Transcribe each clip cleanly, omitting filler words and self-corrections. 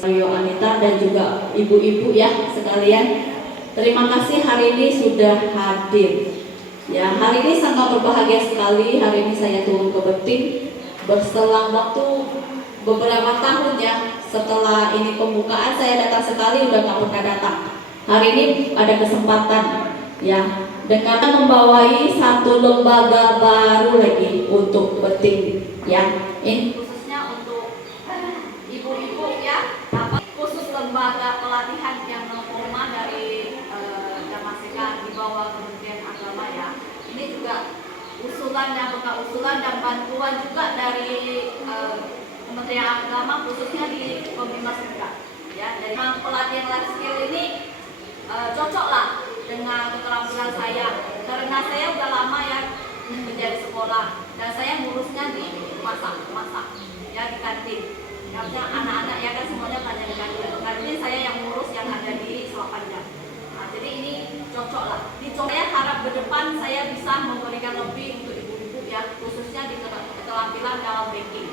Mario Anita dan juga ibu-ibu ya sekalian. Terima kasih hari ini sudah hadir. Ya, hari ini sangat berbahagia sekali. Hari ini saya turun ke Beting berselang waktu beberapa tahun ya. Setelah ini pembukaan saya datang sekali, udah nggak pernah datang. Hari ini ada kesempatan ya dengan membawai satu lembaga baru lagi untuk Beting ya. Ini khususnya untuk ibu-ibu ya, khusus lembaga pelatihan yang normal dari Damaseka di bawah Kementerian Agama ya. Ini juga usulan dan bekas usulan dan bantuan juga dari Kementerian Agama khususnya di Pembimbas ya. Dari pelatihan life skill ini cocok lah dengan keterampilan saya karena saya udah lama ya kerja di sekolah dan saya ngurusnya di masak ya di kantin. Artinya anak-anak ya kan semuanya tanya di kantin. Kantin saya yang ngurus yang ada di Selapanjang. Nah, jadi ini cocok lah. Saya harap ke depan saya bisa memberikan lebih untuk ibu-ibu ya, khususnya di keterampilan dalam baking.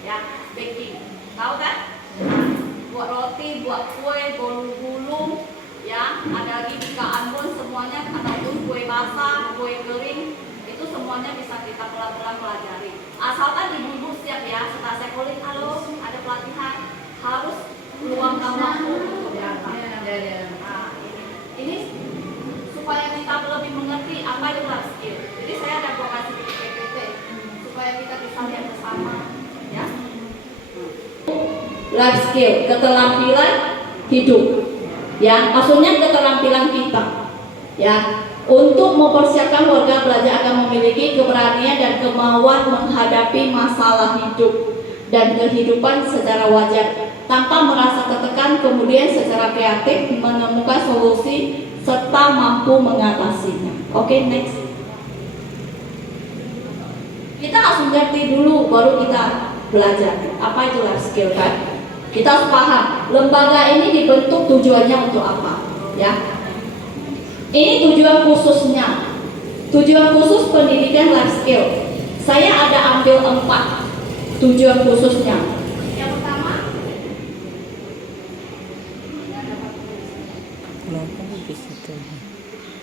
Ya, baking. Tahu kan? Nah, buat roti, buat kue, gulung-gulung, ya, ada lagi di Ambon semuanya ataupun kue basah, kue kering, itu semuanya bisa kita pelan-pelan pelajari. Asalkan ibu-ibu siap ya, setelah saya calling, halo, ada pelatihan, harus luangkan waktu untuk datang. Nah, ini supaya kita lebih mengerti apa itu life skill. Jadi saya ada buat kasih PPT supaya kita bisa lihat bersama, ya. Life skill, keterampilan hidup. Ya, maksudnya keterampilan kita. Ya, untuk mempersiapkan warga belajar akan memiliki keberanian dan kemauan menghadapi masalah hidup dan kehidupan secara wajar tanpa merasa tertekan, kemudian secara kreatif menemukan solusi serta mampu mengatasinya. Oke, next. Kita harus mengerti dulu baru kita belajar apa itu life skill kan. Kita harus paham lembaga ini dibentuk tujuannya untuk apa ya. Ini tujuan khususnya, tujuan khusus pendidikan life skill. Saya ada ambil 4 tujuan khususnya. Yang pertama,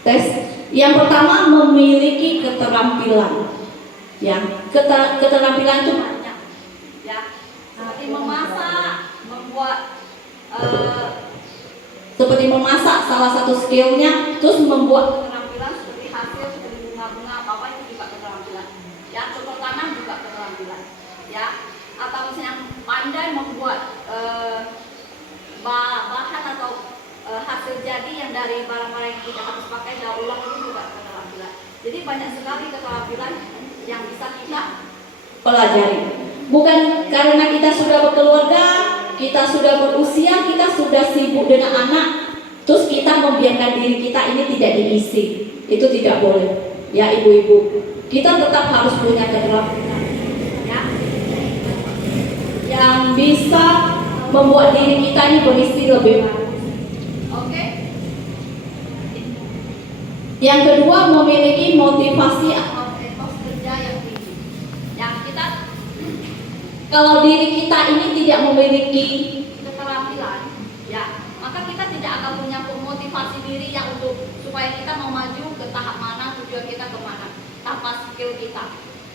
tes. Yang pertama memiliki keterampilan. Ya, keterampilan itu banyak. Ya, seperti memasak, membuat seperti memasak salah satu skillnya, terus membuat keterampilan seperti hasil dari bunga-bunga apa itu juga keterampilan. Ya, cocok tanam juga keterampilan. Ya, atau misalnya pandai membuat bahan atau hasil jadi yang dari barang-barang yang tidak harus pakai daur ulang itu juga keterampilan. Jadi banyak sekali keterampilan yang bisa kita pelajari. Bukan karena kita sudah berkeluarga, kita sudah berusia, kita sudah sibuk dengan anak, terus kita membiarkan diri kita ini tidak diisi. Itu tidak boleh. Ya ibu-ibu, kita tetap harus punya keterampilan ya, yang bisa membuat diri kita ini berisi lebih bagus. Oke. Yang kedua, memiliki motivasi atau etos kerja yang tinggi. Yang kita, kalau diri kita ini tidak memiliki keterampilan, ya, maka kita tidak akan punya motivasi diri yang untuk supaya kita mau maju ke tahap mana, tujuan kita kemana, tanpa skill kita,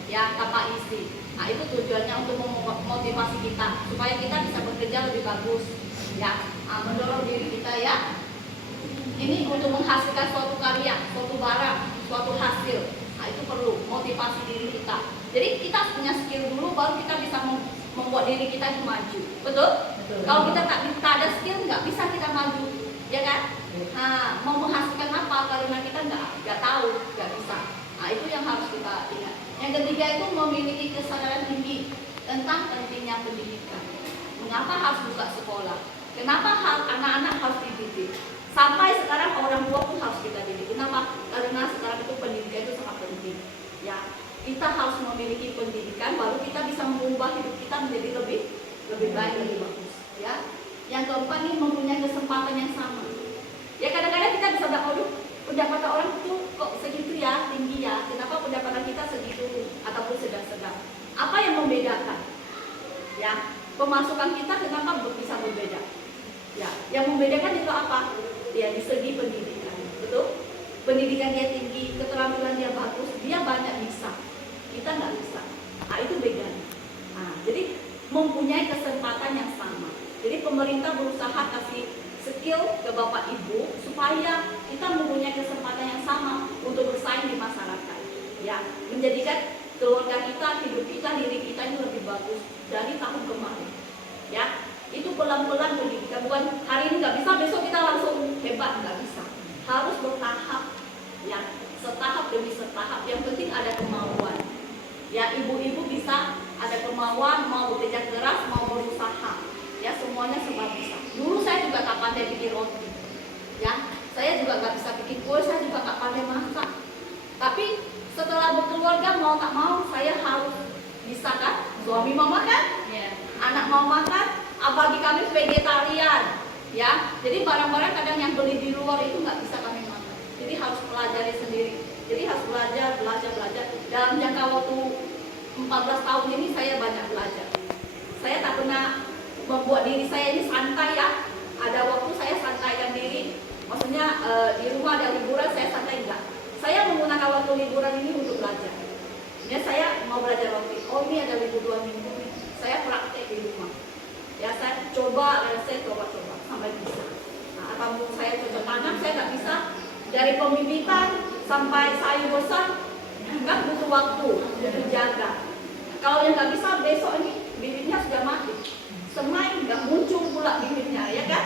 ya, tanpa isi. Nah, itu tujuannya untuk memotivasi kita supaya kita bisa bekerja lebih bagus, ya, mendorong diri kita ya. Ini untuk menghasilkan suatu karya, suatu barang, suatu hasil. Nah, itu perlu motivasi diri kita. Jadi kita punya skill dulu, baru kita bisa membuat diri kita itu maju. Betul? Betul. Kalau kita tak ada skill, nggak bisa kita maju, ya kan? Nah, mau menghasilkan apa? Karena kita nggak tahu, nggak bisa. Nah, itu yang harus kita ingat. Yang ketiga itu memiliki kesadaran tinggi tentang pentingnya pendidikan. Mengapa harus buka sekolah? Kenapa anak-anak harus dididik? Sampai sekarang orang tua pun harus kita didik. Kenapa? Karena sekarang itu pendidikan itu sangat penting. Ya, kita harus memiliki pendidikan, baru kita bisa mengubah hidup kita menjadi lebih baik, lebih bagus. Ya. Yang keempat ini mempunyai kesempatan yang sama. Ya, kadang-kadang kita bisa bilang, aduh, pendapatan orang itu kok segitu ya, tinggi ya. Kenapa pendapatan kita segitu ataupun sedang-sedang? Apa yang membedakan? Ya, pemasukan kita kenapa bisa berbeda? Yang membedakan itu apa? Ya di segi pendidikan, betul? Pendidikan dia tinggi, keterampilan dia bagus, dia banyak bisa. Kita nggak bisa. Nah, itu bedanya. Nah, jadi mempunyai kesempatan yang sama. Jadi pemerintah berusaha kasih skill ke Bapak Ibu supaya kita mempunyai kesempatan yang sama untuk bersaing di masyarakat. Ya, menjadikan keluarga kita, hidup kita, diri kita ini lebih bagus dari tahun kemarin. Ya, itu pelan-pelan pendidikan, bukan hari ini nggak bisa, besok kita langsung hebat, nggak bisa. Harus bertahap, ya, setahap demi setahap. Yang penting ada kemauan. Ya, ibu-ibu bisa ada kemauan, mau bekerja keras, mau berusaha. Ya, semuanya serba bisa. Dulu saya juga tak pandai bikin roti. Ya, saya juga nggak bisa bikin kue, saya juga nggak pandai masak. Tapi setelah berkeluarga mau tak mau saya harus bisa kan? Suami mau makan, anak mau makan, apalagi kami vegetarian. Ya, jadi barang-barang kadang yang beli di luar itu nggak bisa kami makan. Jadi harus pelajari sendiri. Jadi harus belajar. Dalam jangka waktu 14 tahun ini saya banyak belajar. Saya tak pernah membuat diri saya ini santai ya. Ada waktu saya santaikan diri. Maksudnya di rumah ada liburan saya santai enggak. Saya menggunakan waktu liburan ini untuk belajar. Ya, saya mau belajar roti. Oh, ini ada libur 2 minggu nih. Saya praktek di rumah. Ya, saya coba sampai bisa. Nah, atau saya coba tanam, saya nggak bisa. Dari pembibitan sampai sayur besar, kan butuh waktu, butuh jaga. Kalau yang nggak bisa, besok ini bibitnya sudah mati. Semai nggak muncul pula bibitnya, ya kan?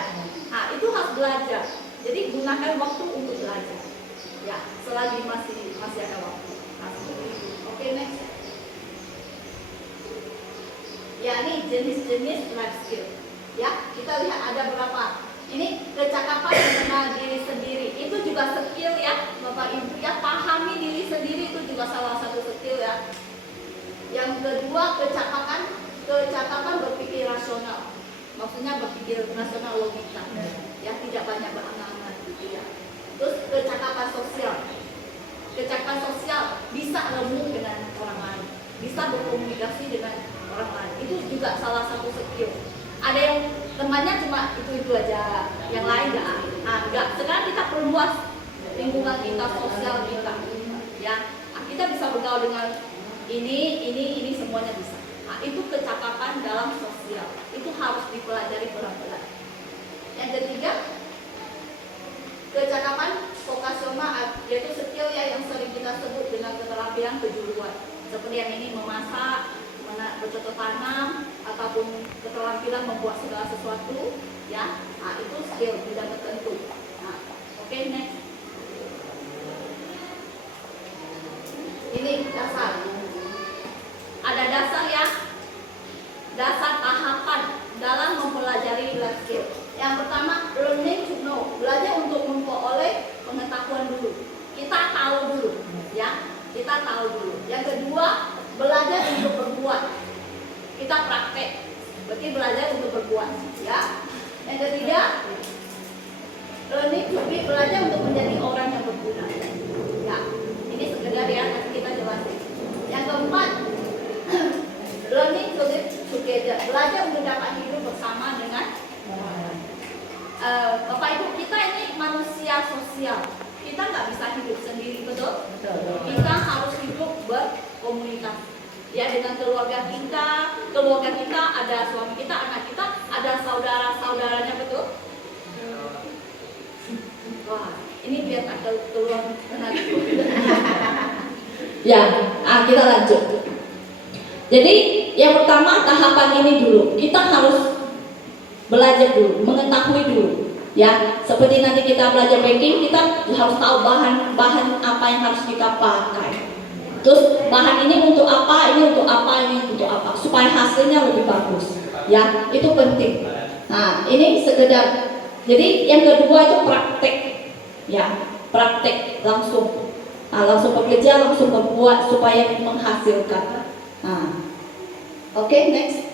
Nah, itu harus belajar. Jadi gunakan waktu untuk belajar. Ya, selagi masih ada waktu. Nah, seperti itu. Oke, next. Ya, ini jenis-jenis life skill. Ya, kita lihat ada berapa. Ini kecakapan mengenal diri sendiri. Itu juga skill ya, Bapak Ibu ya. Pahami diri sendiri itu juga salah satu skill ya. Yang kedua, kecakapan berpikir rasional. Maksudnya berpikir rasional logika. Ya, tidak banyak berangan-angan gitu ya. Terus kecakapan sosial. Kecakapan sosial bisa remuk dengan orang lain, bisa berkomunikasi dengan orang lain. Itu juga salah satu skill. Ada yang temannya cuma itu aja, yang lain enggak. Sekarang kita perluas lingkungan kita, sosial kita. Ya, kita bisa bergaul dengan ini semuanya bisa. Nah, itu kecakapan dalam sosial. Itu harus dipelajari pelan-pelan. Yang ketiga, kecakapan vokasional, yaitu skill ya yang sering kita sebut dengan keterampilan kejuruan. Seperti yang ini memasak, bercocok tanam, ataupun keterampilan membuat segala sesuatu, ya. Nah, itu skill bidang tertentu. Nah, oke, next. Ini dasar. Ada dasar ya. Dasar tahapan dalam mempelajari life skill. Yang pertama, learning to know, belajar untuk memperoleh pengetahuan dulu. Kita tahu dulu, ya. Kita tahu dulu. Yang kedua, belajar untuk berbuat. Kita praktek, berarti belajar untuk berbuat, ya. Yang ketiga, learning to be, belajar untuk menjadi orang yang berguna. Ya, ini sekedar ya, nanti kita jelasin. Yang keempat, learning to live together, belajar untuk dapat hidup bersama dengan Bapak Ibu, kita ini manusia sosial. Kita nggak bisa hidup sendiri, betul? Kita harus hidup berkomunikasi. Ya, dengan keluarga kita ada suami kita, anak kita, ada saudara-saudaranya, betul? Wah, ini biar ada keluar tenaga. Ya, kita lanjut. Jadi yang pertama tahapan ini dulu, kita harus belajar dulu, mengetahui dulu. Ya, seperti nanti kita belajar baking, kita harus tahu bahan apa yang harus kita pakai. Terus bahan ini untuk apa, ini untuk apa, ini untuk apa, supaya hasilnya lebih bagus. Ya, itu penting. Nah, ini sekedar. Jadi yang kedua itu praktek. Ya, praktek langsung. Nah, langsung bekerja, langsung berbuat supaya menghasilkan. Nah, oke, next.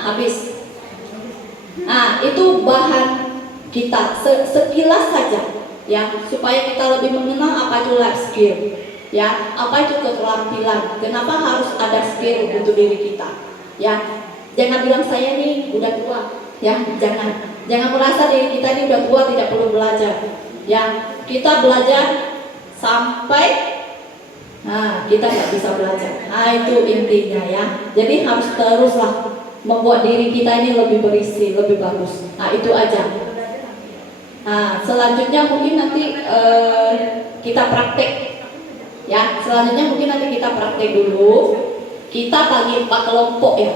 Habis. Nah, itu bahan kita sekilas saja, ya, supaya kita lebih mengenal apa itu life skill, ya, apa itu keterampilan, kenapa harus ada skill untuk diri kita, ya. Jangan bilang saya nih udah tua, ya jangan merasa diri kita ini udah tua tidak perlu belajar. Ya kita belajar sampai kita nggak bisa belajar. Itu intinya ya. Jadi harus teruslah membuat diri kita ini lebih berisi, lebih bagus. Itu aja. Selanjutnya mungkin nanti kita praktek. Ya, selanjutnya mungkin nanti kita praktek dulu. Kita bagi 4 kelompok ya.